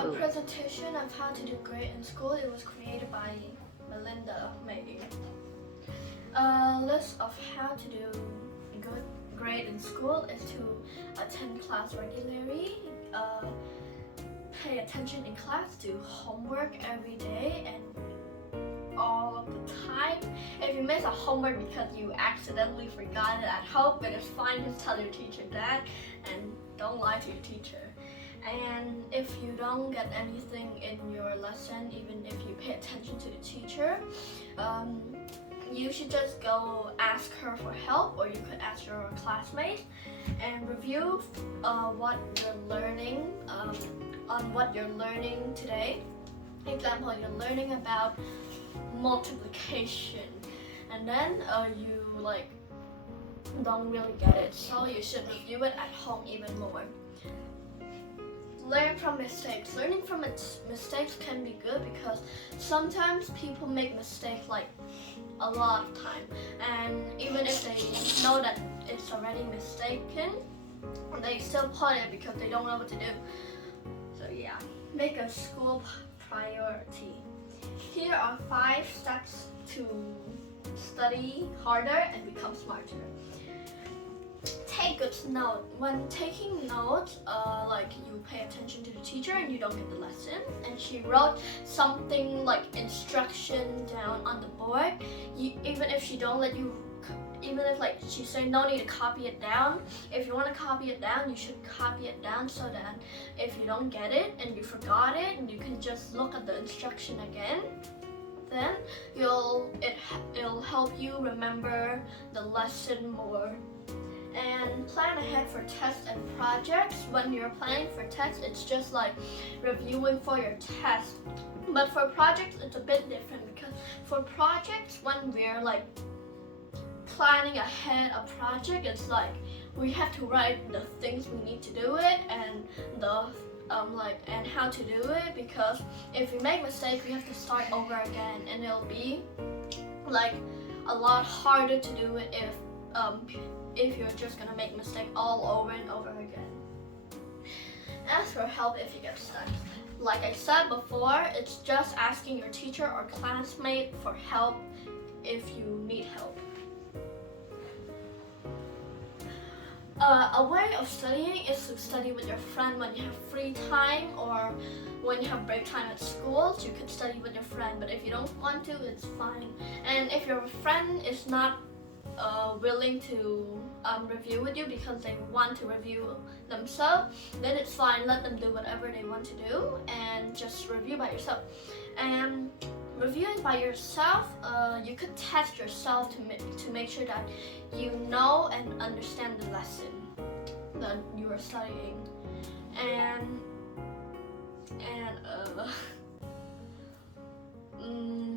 A presentation of how to do great in school. It was created by Melinda Meng. A list of how to do great in school is to attend class regularly, pay attention in class, do homework every day and all of the time. If you miss a homework because you accidentally forgot it at home, then it's fine, just tell your teacher that and don't lie to your teacher. And if you don't get anything in your lesson, even if you pay attention to the teacher, you should just go ask her for help, or you could ask your classmates and review what you're learning on what you're learning today. Example, you're learning about multiplication, and then you don't really get it, so you should review it at home even more. Learn from mistakes. Learning from mistakes can be good because sometimes people make mistakes a lot of time, and even if they know that it's already mistaken, they still put it because they don't know what to do. So yeah, make a school priority. Here are 5 steps to study harder and become smarter. Take good note. When taking notes, you pay attention to the teacher and you don't get the lesson, and she wrote something like instruction down on the board. Even if she don't let you, even if she say no need to copy it down, if you want to copy it down, you should copy it down so that if you don't get it and you forgot it, you can just look at the instruction again. Then it'll help you remember the lesson more. And plan ahead for tests and projects. When you're planning for tests, it's just like reviewing for your test. But for projects, it's a bit different, because for projects, when we're planning ahead a project, it's we have to write the things we need to do it and and how to do it, because if we make mistakes, we have to start over again, and it'll be a lot harder to do it if you're just gonna make mistakes all over and over again. Ask for help if you get stuck. Like I said before, it's just asking your teacher or classmate for help if you need help. A way of studying is to study with your friend when you have free time, or when you have break time at school. You could study with your friend, but if you don't want to, it's fine. And if your friend is not willing to review with you because they want to review themselves, then it's fine. Let them do whatever they want to do and just review by yourself. And reviewing by yourself, you could test yourself to make sure that you know and understand the lesson that you are studying. And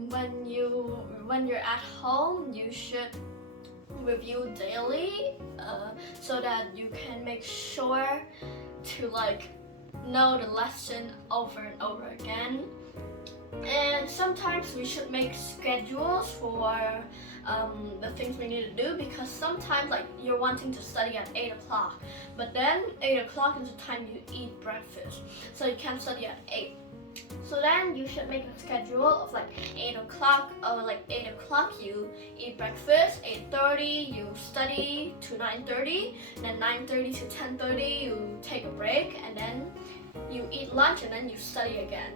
when you're at home, you should review daily, so that you can make sure to know the lesson over and over again. And sometimes we should make schedules for the things we need to do, because sometimes you're wanting to study at 8 o'clock, but then 8 o'clock is the time you eat breakfast, so you can't study at 8. So then you should make a schedule of 8 o'clock, or 8 o'clock you eat breakfast, 8:30 you study to 9:30, then 9:30 to 10:30 you take a break, and then you eat lunch, and then you study again.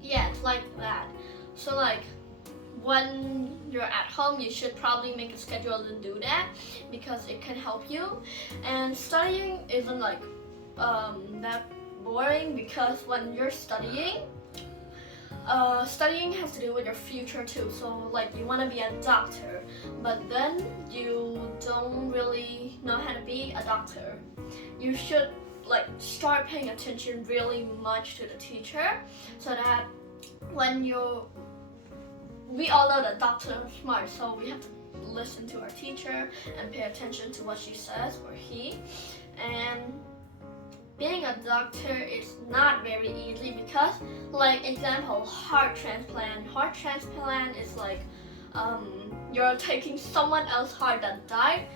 Yeah, it's like that. So when you're at home, you should probably make a schedule to do that, because it can help you. And studying isn't that boring, because when you're studying has to do with your future too. So you want to be a doctor, but then you don't really know how to be a doctor. You should start paying attention really much to the teacher, so that we all know that doctors are smart, so we have to listen to our teacher and pay attention to what she says, or he. And being a doctor is not very easy, because example, heart transplant. Heart transplant is you're taking someone else's heart that died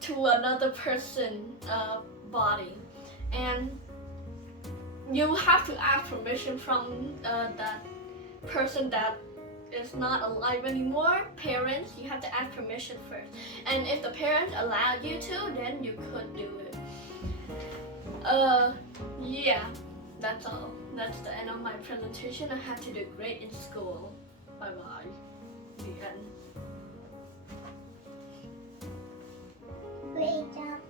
to another person's body. And you have to ask permission from that person that is not alive anymore. Parents, you have to ask permission first. And if the parents allow you to, then you could do it. Yeah, that's all. That's the end of my presentation. I had to do great in school. Bye bye. The end.